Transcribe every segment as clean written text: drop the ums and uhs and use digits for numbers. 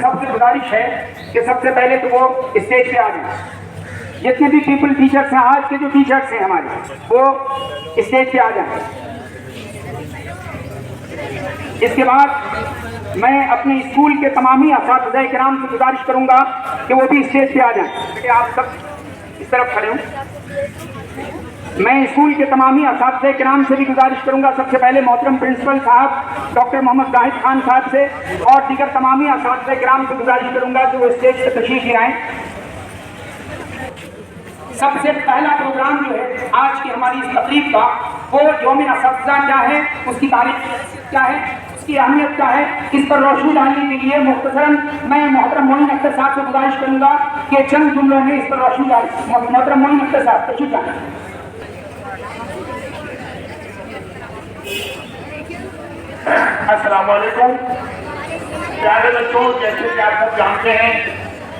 सबसे गुजारिश है कि सबसे पहले तो वो स्टेज पे आ जाए। जितने भी पीपल टीचर्स हैं, आज के जो टीचर्स हैं हमारे, वो स्टेज पे आ जाए। इसके बाद मैं अपने स्कूल के तमामी असातिज़ा किराम से गुजारिश करूंगा कि वो भी स्टेज पे आ जाएं। आप सब इस तरफ खड़े हो। मैं स्कूल के तमामी असातिज़ा किराम से भी गुजारिश करूंगा, सबसे पहले मोहतरम प्रिंसिपल साहब डॉक्टर मोहम्मद जाहिद खान साहब से और दीगर तमामी असातिज़ा किराम से गुजारिश करूंगा कि वो स्टेज पर तशरीफ ले आएँ। सबसे पहला प्रोग्राम जो है आज की हमारी इस तकरीब का, वो यौम असातिज़ा क्या है, उसकी तारीख क्या है, उसकी अहमियत क्या है, इस पर रोशनी डालने के लिए मुख्तसरन मैं मोहतरम मोइन अख्तर साहब से गुजारिश करूंगा कि चंद जुमलों में इस पर रोशनी डालें। मोहतरम मोइन अख्तर साहब तशरीफ लाएं। अस्सलाम वालेकुम प्यारे बच्चों, जैसे कि आप सब जानते हैं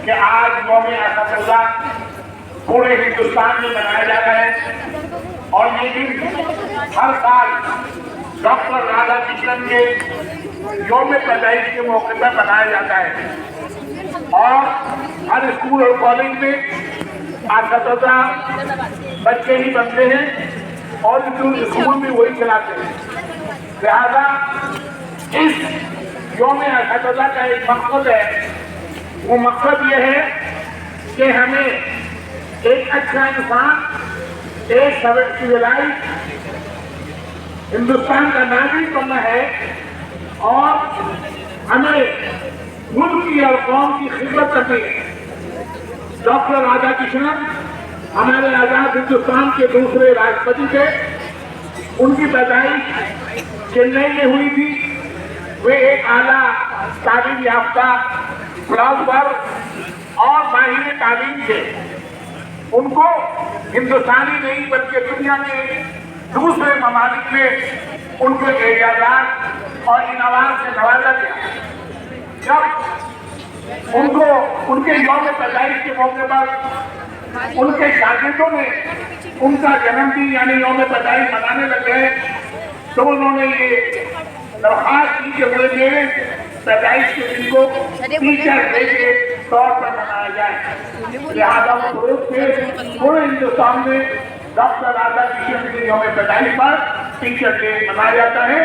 कि आज यौम असातिज़ा पूरे हिंदुस्तान में मनाया जाता है और ये दिन हर साल डॉक्टर राधाकृष्णन के यौम पैदाइश के मौके पर मनाया जाता है और हर स्कूल और कॉलेज में असातिज़ा बच्चे ही बनते हैं और स्कूल भी वही चलाते हैं। लिहाजा इस यौम असातिज़ा का एक मकसद है, वो मकसद ये है कि हमें एक अच्छा इंसान, एक सिविलाइज हिंदुस्तान का नागरिक बनना है और हमें मुल्क की और कौम की खिदमत करनी है। डॉक्टर राधाकृष्णन हमारे आजाद हिंदुस्तान के दूसरे राष्ट्रपति थे। उनकी पैदाइश चेन्नई में हुई थी। वे एक आला तालीम याफ्ता फिलोसोफर और माहिर तालीम थे। उनको हिंदुस्तानी नहीं बल्कि दुनिया के दूसरे ममालिक में उनके एजाज़ात और इनामात से नवाजा गया। जब उनको उनके यौम पैदाइश के मौके पर उनके शागिर्दों ने उनका जन्मदिन यानी यौम पैदाइश मनाने लगे तो उन्होंने ये दरख्वास्त की कि मेरे पैदाइश के दिन को टीचर डे के तौर पर मनाया जाए। लिहाजा पूरे हिंदुस्तान में डॉक्टर राधाकृष्णन के यौम पैदाइश पर टीचर डे मनाया जाता है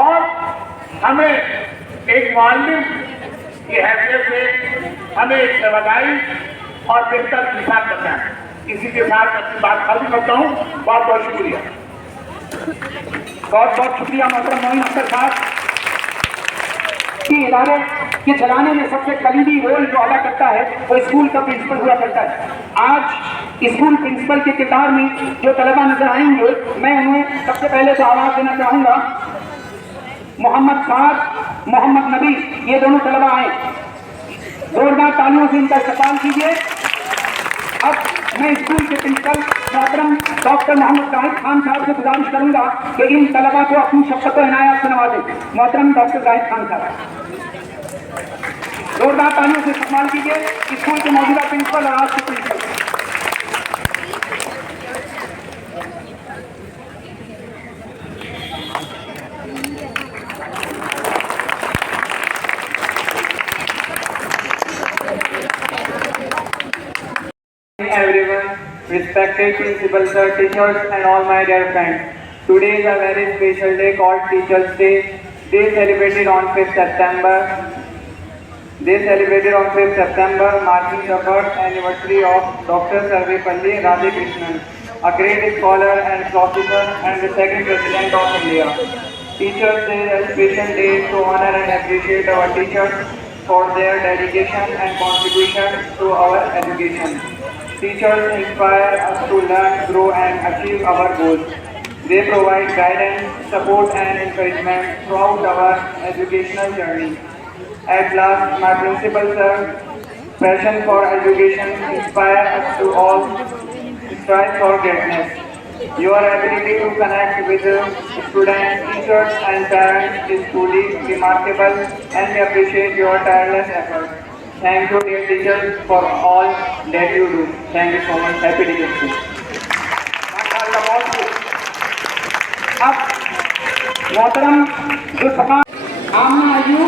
और हमें एक मुअल्लिम की हैसियत से हमें एक सेवादारी और बेहतर इंसान बनना है। इसी के साथ अपनी बात खत्म करता हूँ। बहुत बहुत शुक्रिया। बहुत बहुत शुक्रिया मोहतरम मोइन अख्तर साहब कि इदारे के चलाने में सबसे कलीदी रोल जो अदा करता है वो स्कूल का प्रिंसिपल हुआ करता है। आज स्कूल प्रिंसिपल के किरदार में जो तलबा नजर आएंगे, मैं उन्हें सबसे पहले तो आवाज़ देना चाहूँगा। मोहम्मद साहब, मोहम्मद नबी, ये दोनों तलबा आए, जोरदार तालियों से इनका इस्तकबाल कीजिए। अब मैं स्कूल के प्रिंसिपल मोहतरम डॉक्टर मोहम्मद जाहिद खान साहब से गुजारिश करूंगा कि इन तलबा को अपनी शफ़क़त और इनायत से नवाजें। मोहतरम डॉक्टर जाहिद खान साहब, जोरदार तालियों से इस्तेमाल कीजिए स्कूल के मौजूदा प्रिंसिपल और आज के principal. Everyone, respected principal sir, teachers and all my dear friends. Today is a very special day called Teachers Day. They celebrated on 5th September. Marking the birth anniversary of Dr. Sarvepalli Radhakrishnan, a great scholar and philosopher and the second President of India. Teachers Day is a special day to honor and appreciate our teachers for their dedication and contribution to our education. Teachers inspire us to learn, grow and achieve our goals. They provide guidance, support and encouragement throughout our educational journey. At last, my principal sir, passion for education inspire us to all strive for greatness. Your ability to connect with students, teachers and parents is truly remarkable and we appreciate your tireless efforts. Thank you dear teachers for all that you do. Thank you so much. Happy Teachers Day. अब मोहतरम जो सभा आमना आयु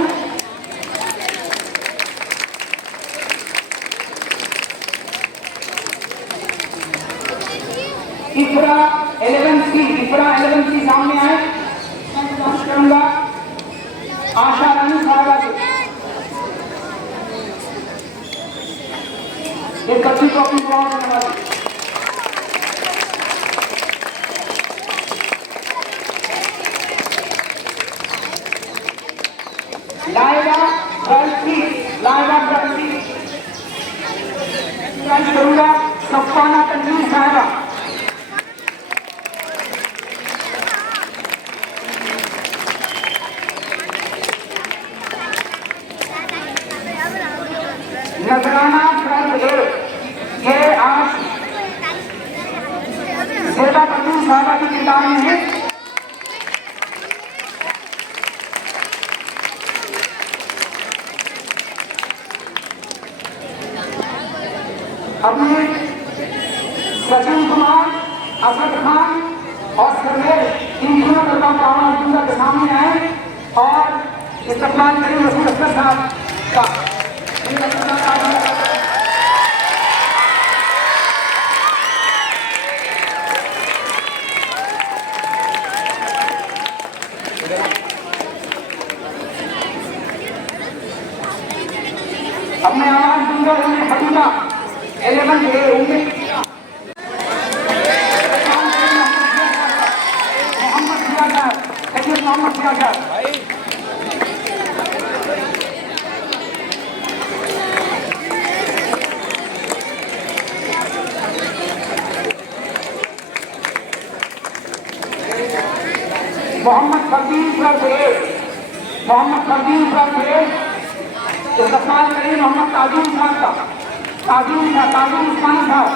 इफ्रा 11C सामने आए। मैं विनती करूंगा आशा रानी साहबा से एक बच्ची को अपनी दुआओं से नवाजें। लाइबा 12C करूंगा सफाना तनवीर साहबा। नजराना ये आज सेवा तनवीर साहबा की किताब में है। अपने सचिन कुमार, असद खान और सर्वेश इन तीनों कर्मचारियों के सामने आए और इस्तेमाल करें रसूल अख्तर साहब का। अपने आवाज दूंगा उन्हें फटूंगा 11A उन्हें मोहम्मद सियासत मोहम्मद फरदीन इस्तेमाल करें मोहम्मद ताजुल खान का। ताजुल उस्मानी साहब।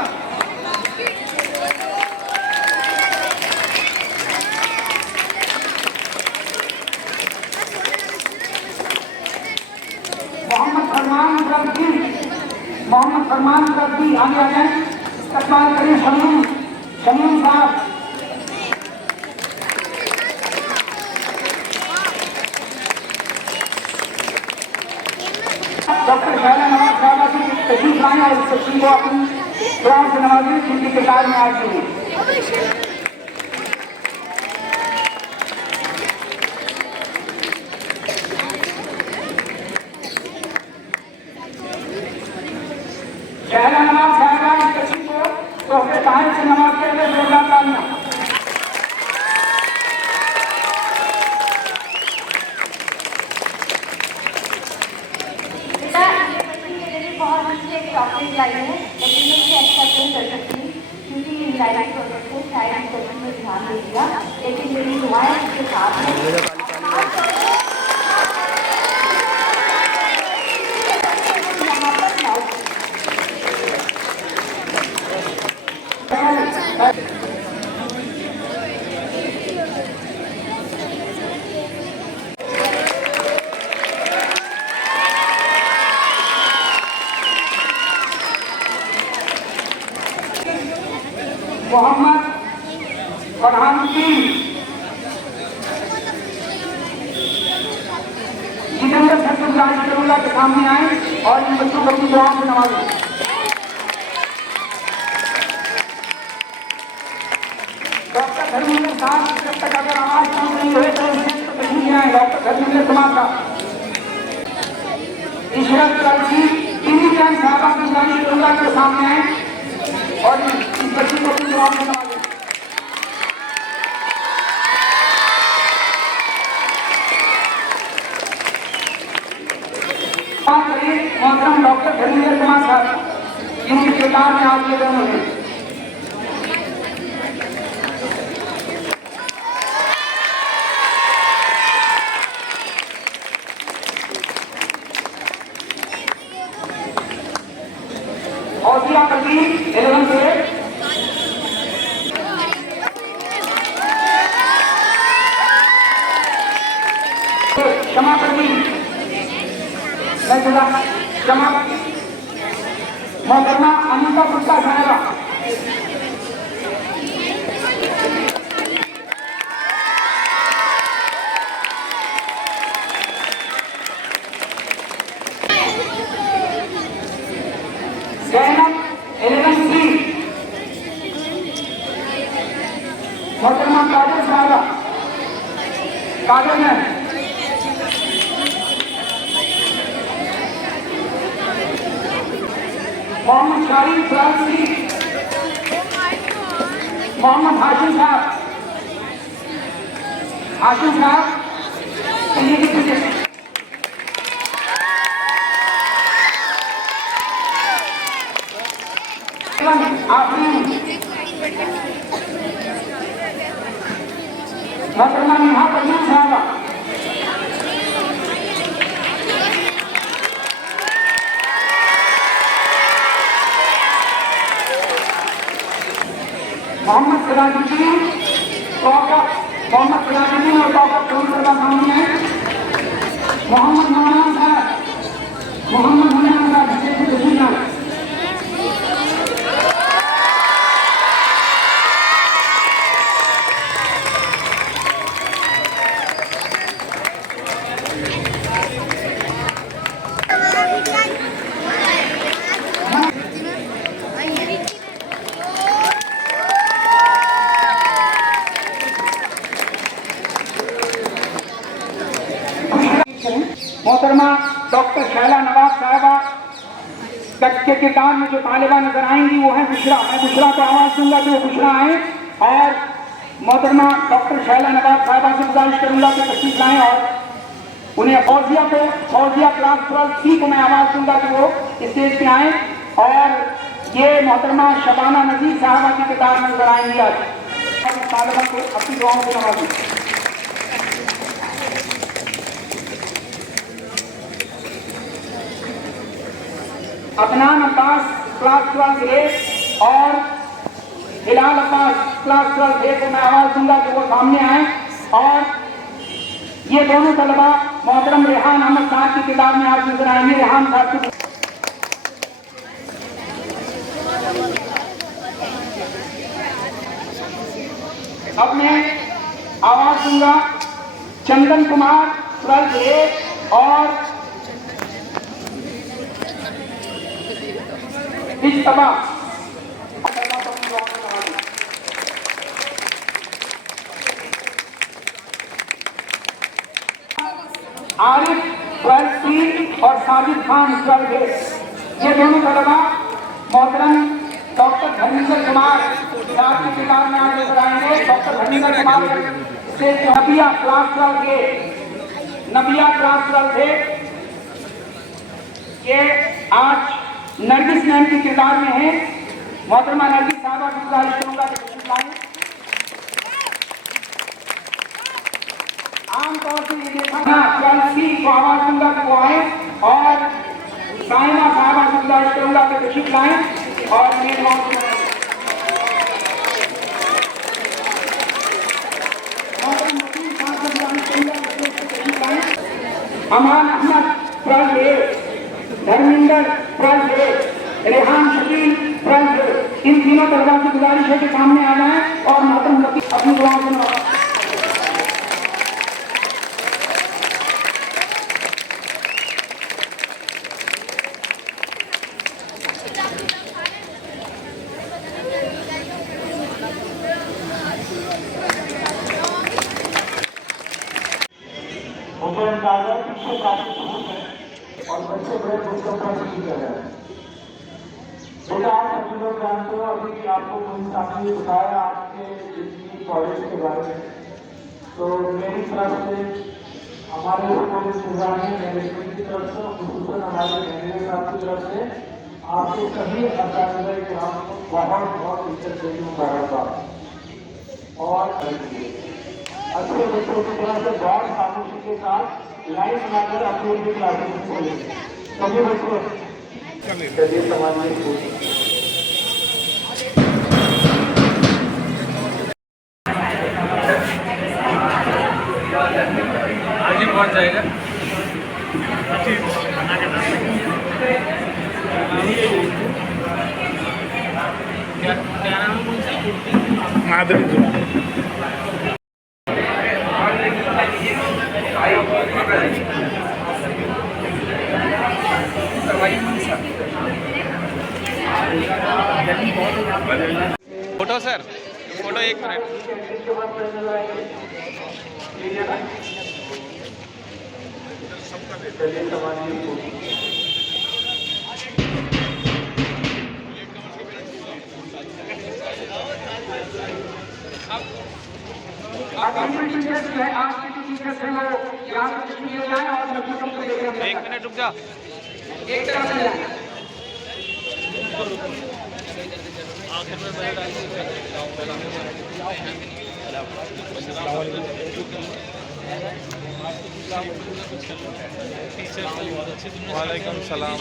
मोहम्मद फरमान रब्बी आगे आ जाए। इस्तेमाल करें शमीम साहब। डॉक्टर शैला नवाज साहबा की तशरीफ लाएं और इस तशरीफ को अपनी दुआओं से नवाजें जिनकी किताब में आज हुई। शैला नवाज साहबा की तशरीफ को तोहफे ताहिर से नवाजते हुए जोरदार तालियां। चॉकलेट लाई है लेकिन मैं उसे एक्सेप्ट नहीं कर सकती क्योंकि लाइफ प्रोजेक्ट को शायद सेशन में ध्यान दे दिया, लेकिन मेरी दुआएं उसके साथ हैं। मोहम्मद प्रधानमंत्री जितेंद्र सरकार के सामने आए और इन बच्चों को अपनी दुआओं से नवाजें। डॉक्टर धर्मेंद्र साहब जब तक अगर आवाज पहुंच रही है तो उसे कहीं आए। डॉक्टर धर्मेंद्र कुमार का इशरत करसी इन्हीं जैन साहबा की जानी करूंगा के सामने आए और इस बच्ची को अपनी दुआओं से नवाजें। मोहतरम डॉक्टर धर्मेंद्र कुमार साहब जिनकी किताब में आज ये दोनों हैं। औसिया कबीर 11 क्षमा कबीर जमा मोहतरमा अनिता गुप्ता साहबा। जैनब 11C कागज है मोहम्मद शारीफ राजी, मोहम्मद हाशिम साहब, हाशिम साहब ये कीजिए। आपने मोहतरमा नेहा परवीन साहबा, मोहम्मद सिराजुद्दीन मोहम्मद सिराजुद्दीन और डॉक्टर कौशल सामने है। मोहम्मद नौमान साहब, मोहम्मद नौमान साहब जिसे तस्वीर मोहतरमा डॉक्टर शैला नवाब साहबा के किरदार में जो तालिबा नजर आएंगी वो है बुशरा। मैं बुशरा को आवाज दूंगा कि वो बुशरा आए और मोहतरमा डॉक्टर शैला नवाब साहबा से गुजारिश करूंगा कि तशरीफ लाएं और उन्हें फौजिया क्लास 12C को मैं आवाज दूंगा कि वो स्टेज पे आए और ये मोहतरमा शबाना नजीर साहबा के किरदार में नजर आएंगी। आज तालिबा को अपनी दुआओं से नवाजें। अदनान अब्बास क्लास 12A और हिलाल अब्बास क्लास 12A को मैं आवाज दूंगा कि वो सामने आए और ये दोनों तलबा मोहतरम रेहान अहमद साहब की किताब में आज नजर आएंगे। रेहान साहब की अब मैं आवाज दूंगा चंदन कुमार 12A और इज्तबा आरिफ 12C और साजिद खान 12A, ये दोनों तलबा मोहतरम डॉक्टर धर्मेंद्र कुमार साहब की किताब में आज नजर आएंगे। डॉक्टर धर्मेंद्र कुमार से नबिया क्लास 12A, नबिया क्लास 12A ये आज नरगिस मैम के किरदार में है। मोहतरमा नरगिस साहबा की गुजारिश करूंगा कि तशरीफ लाएं। आमतौर से ये देखा 12C को आवाज दूंगा कि वो आए और साइमा साहबा की गुजारिश करूंगा कि तशरीफ लाएं और अमान Ahmad 12A, Dharmendra 12A, Rehan Shakeel 12A, इन तीनों तलबा की गुजारिश है कि सामने आ जाएं और मोहतरम अपनी दुआओं से नवाजें। मुझे अंदाजा पीछे काफी दूर है और बच्चे बड़े बच्चों का सीख रहे हैं। बेटा आप सभी लोग जानते हो, अभी आपको कोई साथी बताया आपके जिंदगी कॉलेज के बारे में, तो मेरी तरफ से हमारे स्कूल इंतजामिया मैनेजमेंट की तरफ से खुसूसन हमारे मैनेजर साहब की तरफ से आपके सभी असातिज़ा किराम को बहुत बहुत इज्जत देने मुबारकबाद और अच्छे बच्चों की तरह से बहुत खामोशी के साथ लाइन बनाकर अपनी अपनी क्लासेस में खोलेंगे। सभी बच्चों चलिए समाज में आज ही पहुंच जाएगा। क्या नाम है? माधुरी फोटो सर, फोटो 1 मिनट। दलित समाज की स्कूल। अटेंडेंस टीचर्स जो है, आज के जो टीचर्स हैं वो यहाँ पर तशरीफ ले जाएं और लघु कम को देखें। 1 मिनट रुक जा। एक तरफ से जाएं। वालेकुम सलाम।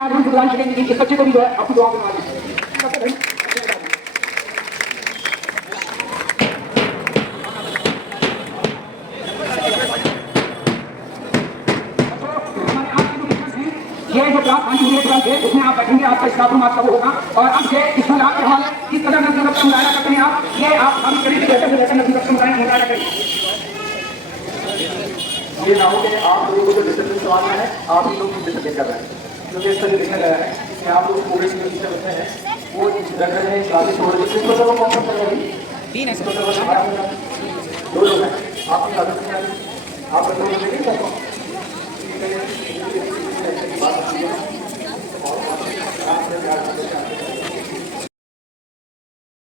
आज हम गुजारिश करेंगे कि इस बच्चे को भी जो है अपनी दुआ बनवा दें। ये जो क्लास 5 है उसमें आप बैठेंगे, आपका स्टाफ रूम आपका वो होगा और अब से स्कूल आपके हाल है किस कदर नजर रखकर मुजाहरा करते हैं आप, ये आप हम करीब बेहतर से बेहतर नजर रखकर मुजाहरा करें। ये ना हो कि आप लोगों को डिसिप्लिन संभालना है, आप ही लोग डिसिप्लिन कर रहे हैं, क्योंकि इस तरह लिखा गया है कि आप लोग पूरे टीचर होते हैं वो रख रहे हैं क्लासेस हो रही है। इसको तो कौन सा कर रही है? 3 है, 2 लोग हैं, आपकी क्लासेस आप लोग